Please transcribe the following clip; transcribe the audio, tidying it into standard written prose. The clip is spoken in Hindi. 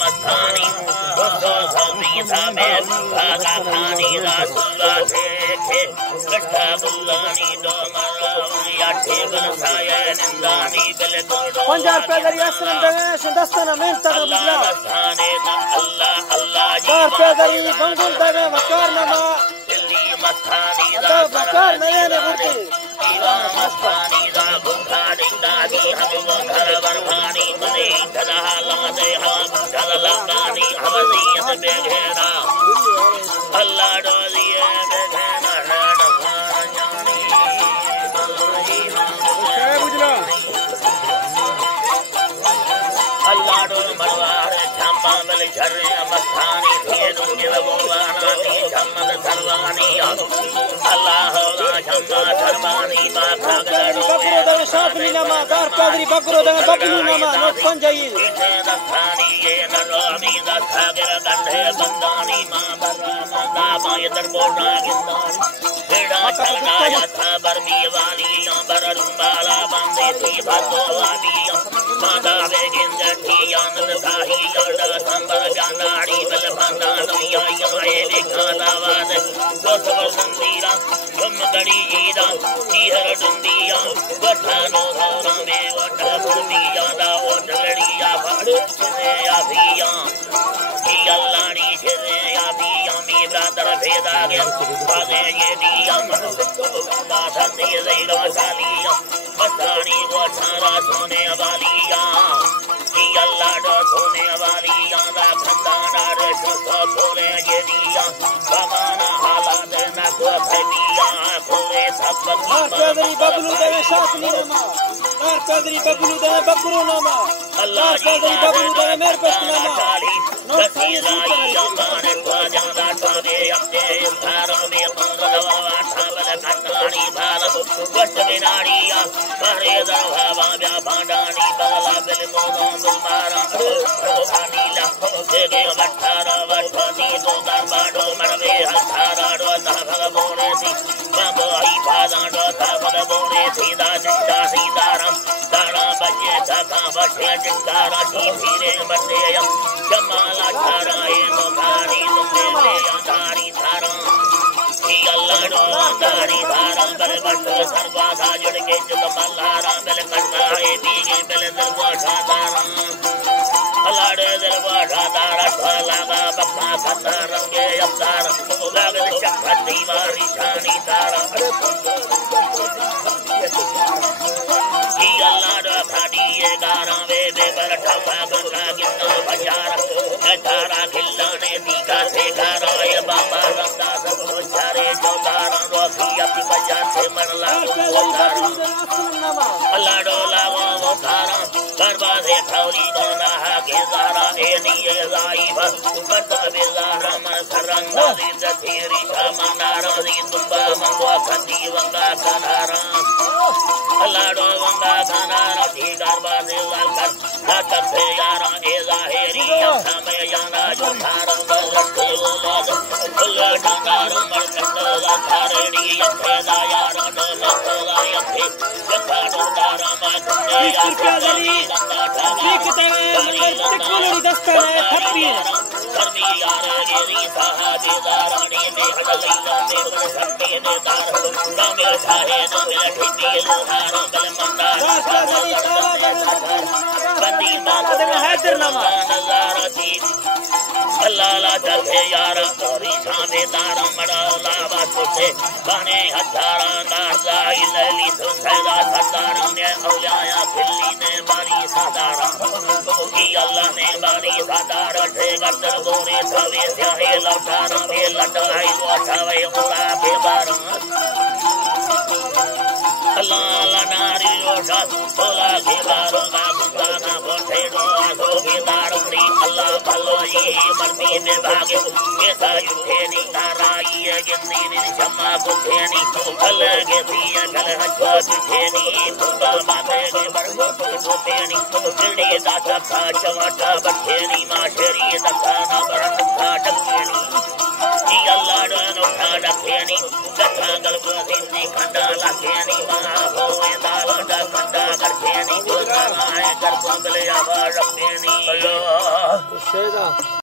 मस्तानी दोस्तों सभी समेत भागा खानी रासुल्ला थे कट्टा बुल्लानी दो मरवाया टेबल साया निंदानी बिल गुडो पंजाब पे अगर यासरम देवे शंदस्ताना मेहनत का बिला खाने ना अल्लाह अल्लाह जी पे अगर ये बंगुल देवे वकार नमा दिल्ली मस्तानी दा वकार नया ने बुटी मस्तानी दा गुंगा दिंदा दी हम वो घर बरभानी मने धरा लादे हम जललानी हवजियत बेघेरा अल्लाह डोलिए बेघेरा जानी बुझला अल्लाह डो मरवार छम्मा बल झरे मस्तानी थे दुनिया बोवाना दी छम्मद सरवानी अल्लाह छम्मा सरवानी माखा गड़ो बकरो दे शाफरी नमा दार कादरी बकरो दे बकलू नमा नोट पंजाई दस्तानी ये नरामी दस्तागर गंधे बंदानी मां बर्रा दाबा ये दरबोना गिंदानी बेड़ा चलनाया था बरमी वाली बररुंबाला बंदे थी भातो वाली मादा वे गिंदठी आनंद साही यादा संबर जानाड़ी बल बंदा दुनिया ये देखा वाद दोसवर संदीरा तुम गड़ी ईदा जीहर डुंदिया वठानो घोरा में वठा फुर्दिया दा ओटलड़िया फड़ से आभिया की अल्लाहनी से आभिया मी ब्रादर भेदा गया बादे ये दिया मन बाधा दे ज़ीरा सालिया मस्तानी वो छारा सोने वालिया की अल्लाह डो सोने वालिया दा खंदाना रे सुखो खोले ये दिया बगाना हालात न को फैलिया खोले सब कादरी बबलू दे शाफरी नमा दार कादरी बबलू दे बकरो नमा अल्लाह कादरी बबलू दे मेरे पेश नमा नसीरा यामाने तो जाना तावे अपने धारों में पंगलवा ठावल कटानी भाल वट बिनाड़िया करे दरवा व्या भांडानी बगला बिल मोदों दुमारा भगवानी लाखों देगे वठारा वठानी दो दरबारो मरवे हठारा डो धाग बोरे थी बाबो आई भादा डो धाग बोरे थी दा जिंदा सीदारा दाड़ा बजे धागा बटे जिंदारा की फिरे बटे जमाला थाराए मुखारी तुमने अंधारी थारा की अल्लाह डो अंधारी थारा बल बट सरवा धा जुड़ के जुग मल्हारा बल कन्नाए बीगे बल दरवा थारा अल्लाह डे दरवा थारा ठालागा बक्का खता रंगे अवतार लागल चक्कर दीवारी छानी तारा की अल्लाह डो खाड़ी ये गारा वे पर ठपा गंगा गिन्ना बजार तारा खिलाने दीका से गाराय बाबा रंगा सब चारे जोदारा रोकी अपनी बजार से मनला अल्लाह डोला वो तारा करवा से खौरी दोना के जारा ए दिए जाइबा बता बेजारा मन सरंगा जिंद तेरी शामनारा दी दुबा मंगवा खंदी वंगा कनारा अल्लाह डो वंगा कनारा दी गरबा से वालकर नाटक से यारा ए जाहिरी समय याना जो थारा लट्टे लोग अल्लाह डारो मरकंडा थारेड़ी यथे दा यारा डोला तोला यथे जथा डोरा मा कुंडे यारा देखते टिकोली दस्ताना थप्पी करमी यारे गिरी साहबी दारानी में हडलैया में सकते ने दार कामिल साहे न मिल ठिटी लोहारा बल मंदारा बंदी मां हैदर नामा नजारा दी अल्लाह ला चले यारा तोरी सामे दारा मड़ौला वासुते बने हजारा नाजा इलली तो सदा सदारा ने औलाया खिल्ली ने बारी सदारा की अल्लाह ने बारी सदारा ठे गदर बोरे थावे स्याहे लौटारा में लटाई वावे ओला के बारा अल्लाह ला नारी रोशा ओला के बारा गाना बोठे दो के दारुनी अल्लाह भलोई मरती में भागे ऐसा युद्धे नी नाराई गिंदी नी क्षमा बुद्धे नी कल के पिया कल हजवा बुद्धे नी फुका बाते के बरगो बुद्धे नी दिल्ली दाता का चवाटा बच्चे नी माशरी दखाना बरन का डके नी की अल्लाह डनो का डके नी दखा गलबो सिंधी खंडा लाके नी मा होए दाल डा खंडा करके नी गोना है कर बंगले आवाज शेदा